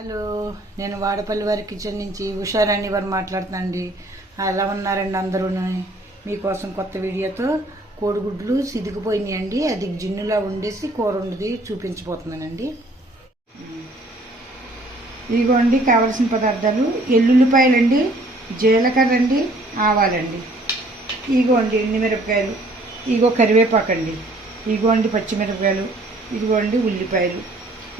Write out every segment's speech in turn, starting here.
Hello, నేను వాడపల్లి వారి kitchen నుంచి ఉషారాణి వారు మాట్లాడుతానండి. ఎలా ఉన్నారండి అందరూ? మీకోసం కొత్త వీడియోతో కోడిగుడ్లు సిదిగిపోయినాయండి. అది జిన్నులా ఉండేసి కూర వండి చూపించబోతున్నానండి. ఇదిగోండి కావలసిన పదార్థాలు: ఎల్లుల్లిపాయలండి, జీలకర్ర అండి, ఆవాలండి, ఇదిగోండి ఎండుమిరపకాయలు, ఇదిగో కరివేపాకండి, ఇదిగోండి పచ్చిమిరపకాయలు, ఇదిగోండి ఉల్లిపాయలు,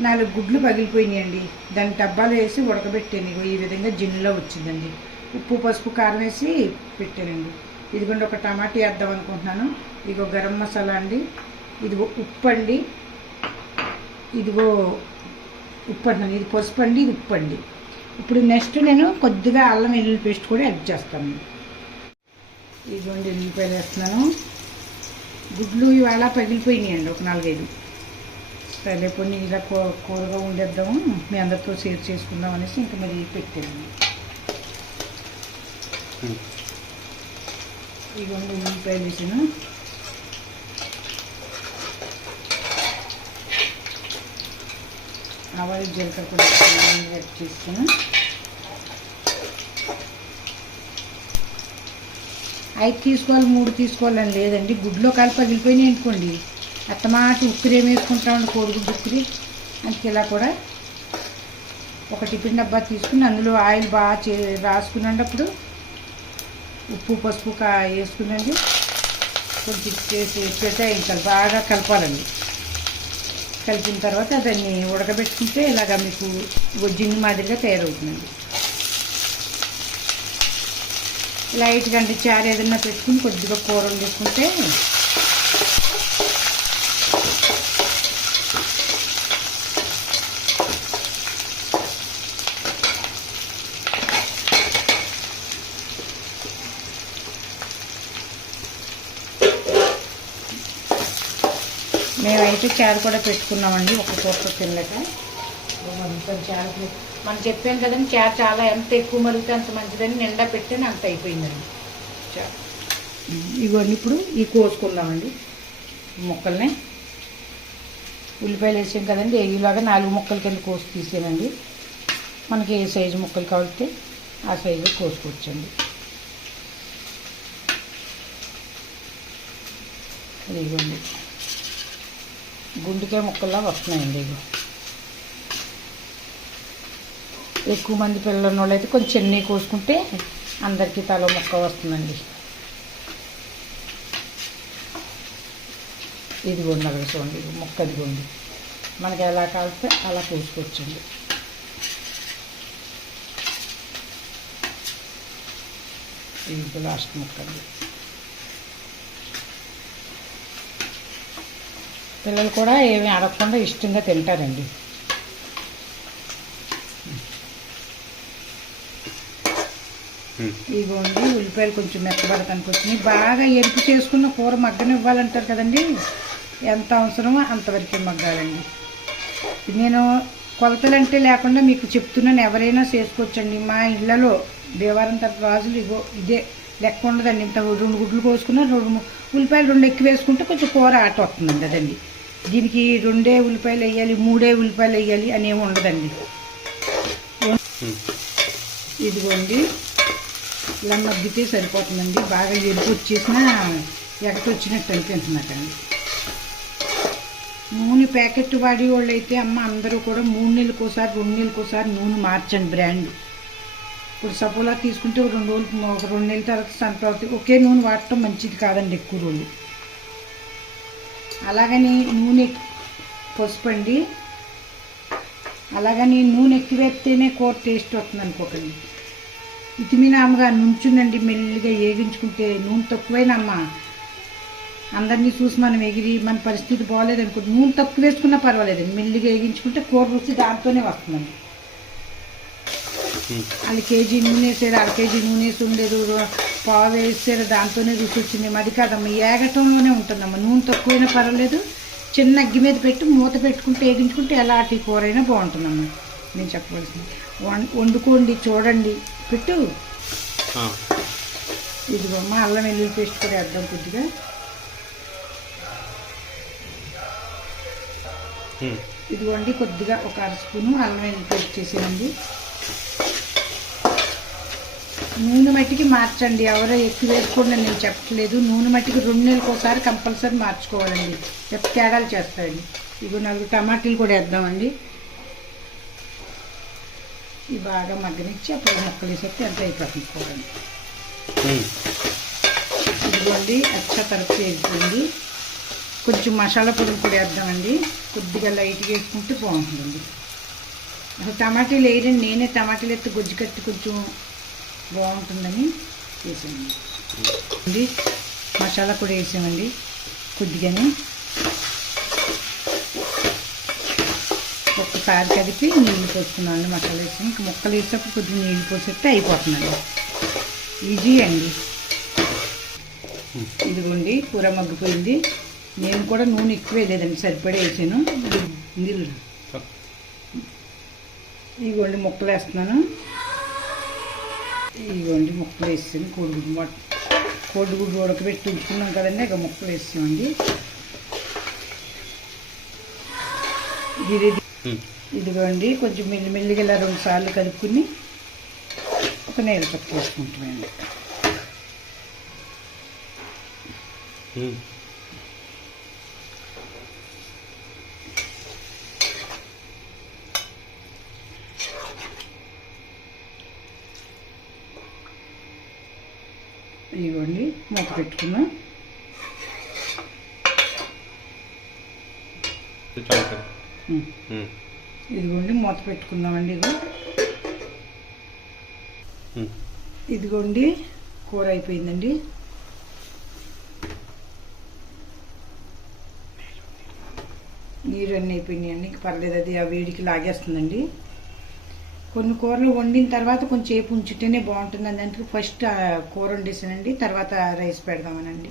4 గుడ్లు పగిలిపోయినాయండి. దాన్ని డబ్బాలో వేసి ఉడకబెట్టాను. ఈ విధంగా జిన్నులో వచ్చిందండి. ఉప్పు పసుపు కారం వేసి పెట్టానండి. ఇదిగోండి ఒక టమాటా వేద్దాం అనుకుంటున్నాను. ఇదిగో గరం మసాలా అండి, ఇదిగో ఉప్పు అండి, ఇదిగో ఉప్పు అంటున్నాను, ఇది పసుపు అండి, ఇది ఉప్పు అండి. ఇప్పుడు నెక్స్ట్ నేను కొద్దిగా అల్లం వెల్లుల్లి పేస్ట్ కూడా యాడ్ చేస్తాను. ఇదిగోండి ఎల్లుల్లిపాయలు వేస్తున్నాను. గుడ్లు ఇవాళ పగిలిపోయినాయండి, ఒక 4-5. సరే కొన్ని ఇలా కూరగా ఉండేద్దాము, మీ అందరితో షేర్ చేసుకుందాం అనేసి ఇంకా మరి పెట్టాను. ఇదిగోండి ఉల్లిపాయలు వేసాను. ఆవాలు జీలకర్ర కూడా యాడ్ చేస్తాను. 5 తీసుకోవాలి 3 తీసుకోవాలని లేదండి. గుడ్లో కాలు పగిలిపోయినాయి అనుకోండి, అత్తమాట ఉక్కురేం వేసుకుంటామండి, కోడిగుడ్డు ఉక్కురి. అందుకే ఇలా కూడా ఒక టిఫిన్ డబ్బా తీసుకుని అందులో ఆయిల్ బాగా రాసుకున్నప్పుడు ఉప్పు పసుపు వేసుకునండి. కొంచెం చేసి ఇంకా బాగా కలపాలండి. కలిపిన తర్వాత దాన్ని ఉడకబెట్టుకుంటే ఇలాగ మీకు జిన్ను మాదిరిగా తయారవుతుందండి. లైట్గా అంటే చారు ఏదైనా పెట్టుకుని కొద్దిగా కూరలు చేసుకుంటే మేమైతే చారు కూడా పెట్టుకున్నామండి, ఒక కూరతో తినలేక. చారు మనం చెప్పాను కదండి, చారు చాలా ఎంత ఎక్కువ మరిగితే అంత మంచిదని నిండా పెట్టాను, అంత అయిపోయిందండి చారు. ఇవన్నీ ఇప్పుడు ఈ కోసుకుందామండి ముక్కల్ని. ఉల్లిపాయలు వేసాం కదండి, ఇలాగా 4 ముక్కల కింద కోసి తీసానండి. మనకి ఏ సైజు ముక్కలు కావాలితే ఆ సైజు కోసుకోవచ్చండి. ఇదిగోండి గుండెకాయ ముక్కల్లా వస్తున్నాయండి. ఇగో ఎక్కువ మంది పిల్లలు ఉన్న వాళ్ళు అయితే కొంచెం చెన్నీ కోసుకుంటే అందరికీ తల ముక్క వస్తుందండి. ఇదిగోండి అక్కడ చూడండి, ముక్క ఇదిగోండి, మనకి ఎలా కాలితే అలా కోసుకోవచ్చండి. ఇది లాస్ట్ ముక్క అండి. పిల్లలు కూడా ఏమీ అడగకుండా ఇష్టంగా తింటారండి. ఇదిగోండి ఉల్లిపాయలు కొంచెం మెత్తబడటానికి వచ్చినాయి. బాగా ఎరుపు చేసుకున్న కూర మగ్గనివ్వాలంటారు కదండి, ఎంత అవసరమో అంతవరకు మగ్గాలండి. నేను కొలతలంటే లేకుండా మీకు చెప్తున్నాను, ఎవరైనా చేసుకోవచ్చండి. మా ఇళ్లలో దేవారం తరపు రాజులు ఇగో ఇదే లెక్క ఉండదండి. ఇంత 2 గుడ్లు కోసుకున్నా 2 ఉల్లిపాయలు 2 ఎక్కువ వేసుకుంటే కొంచెం కూర ఆట వస్తుందండి. అదండి, దీనికి 2 ఉల్లిపాయలు వేయాలి 3 ఉల్లిపాయలు వేయాలి అనేమి ఉండదండి. ఇదిగోండి ఇలా మగ్గితే సరిపోతుందండి. బాగా ఎరుపు వచ్చేసినా ఎగటి వచ్చినట్టు అనిపించినట్టండి. నూనె ప్యాకెట్ వాడే వాళ్ళు అయితే అమ్మ అందరూ కూడా 3 నెలలకోసారి 2 నెలలకోసారి నూనె మార్చండి బ్రాండ్. ఇప్పుడు సపోలా తీసుకుంటే 2 రోజులు, ఒక 2 నెలల తర్వాత సన్ఫ్లవర్ ఒకే నూనె వాడటం మంచిది కాదండి ఎక్కువ రోజులు. అలాగని నూనె పసుపు అండి, అలాగని నూనె ఎక్కువ వేస్తేనే కూర టేస్ట్ వస్తుంది అనుకోకండి. ఇతిమినామగా నుంచుందండి, మెల్లిగా వేగించుకుంటే. నూనె తక్కువైనమ్మా అందరినీ చూసి మనం ఎగిరి మన పరిస్థితి బాగోలేదు అనుకుంటే నూనె తక్కువ వేసుకున్నా పర్వాలేదండి, మెల్లిగా వేగించుకుంటే కూర రుచి దాంతోనే వస్తుందండి. వాళ్ళు కేజీ నూనె వేసారు, 1/2 కేజీ నూనె వేసి ఉండేది, పావు వేసారు, దాంతోనే రుచి వచ్చింది. అది కాదమ్మా, ఏగటంలోనే ఉంటుందమ్మా. నూనె తక్కువైనా పర్వాలేదు, చిన్న అగ్గి మీద పెట్టి మూత పెట్టుకుంటే వేగించుకుంటే ఎలాంటి కూర అయినా బాగుంటుందమ్మా. నేను చెప్పవలసింది వండుకోండి, చూడండి, పెట్టు. ఇదిగోమ్మా అల్లం వెల్లుల్లి పేస్ట్ కూడా వేద్దాం కొద్దిగా. ఇదిగోండి కొద్దిగా ఒక అర స్పూను అల్లం వెల్లుల్లి పేస్ట్ చేసానండి. నూనె మట్టికి మార్చండి, ఎవరో ఎక్కువ వేసుకోండి నేను చెప్పట్లేదు. నూనె మట్టికి 2 నెలలకు ఒకసారి కంపల్సరీ మార్చుకోవాలండి, ఎప్పుడు తేడాలు చేస్తాయండి. ఇగో 4 టమాటీలు కూడా వేద్దామండి. ఇవి బాగా మగ్గనిచ్చి అప్పుడు ముక్కలు వేసేస్తే ఎంత అయిపోతుంది చూడండి. ఇదిగోండి అచ్చా తరపు వేసుకోండి. కొంచెం మసాలా పొడులు కూడా వేద్దామండి, కొద్దిగా లైట్గా వేసుకుంటే బాగుంటుందండి. అసలు టమాటీలు వేయడండి, నేనే టమాటీలు ఎత్తి గుజ్జు కట్టి కొంచెం బాగుంటుందని వేసామండి. మసాలా కూడా వేసామండి కొద్దిగానే. ఒక్కసారి కలిపి నీళ్ళు పోసుకున్నాను. మసాలా వేసి ఇంకా ముక్కలు వేసేటప్పుడు కొద్దిగా నీళ్ళు పోసేస్తే అయిపోతుందండి. ఈజీ అండి. ఇదిగోండి కూర మగ్గిపోయింది. నేను కూడా నూనె ఎక్కువ వేయలేదండి, సరిపడే వేసాను నీళ్ళు. ఇదిగోండి ముక్కలు వేస్తున్నాను. ఇదిగోండి ముక్కలు వేసాను. కోడిగుడ్డు ఉడకబెట్టి ఉంచుకున్నాం కదండి, ఇక ముక్కలు వేసామండి. ఇదిగోండి కొంచెం మెల్లిమెల్లిగా ఇలా 2 సార్లు కలుపుకుని ఒక నీళ్ళ పప్పు వేసుకుంటామండి. ఇదిగోండి మూత పెట్టుకున్నాం. ఇదిగోండి మూత పెట్టుకుందామండి. ఇదిగోండి కూర అయిపోయిందండి. నీరు అన్నీ అయిపోయినాయండి, పర్లేదు, అది ఆ వేడికి లాగేస్తుందండి. కొన్ని కూరలు వండిన తర్వాత కొంచెం సేపు ఉంచితేనే బాగుంటుంది. అందుకే ఫస్ట్ కూర వండేసానండి, తర్వాత రైస్ పెడదామనండి.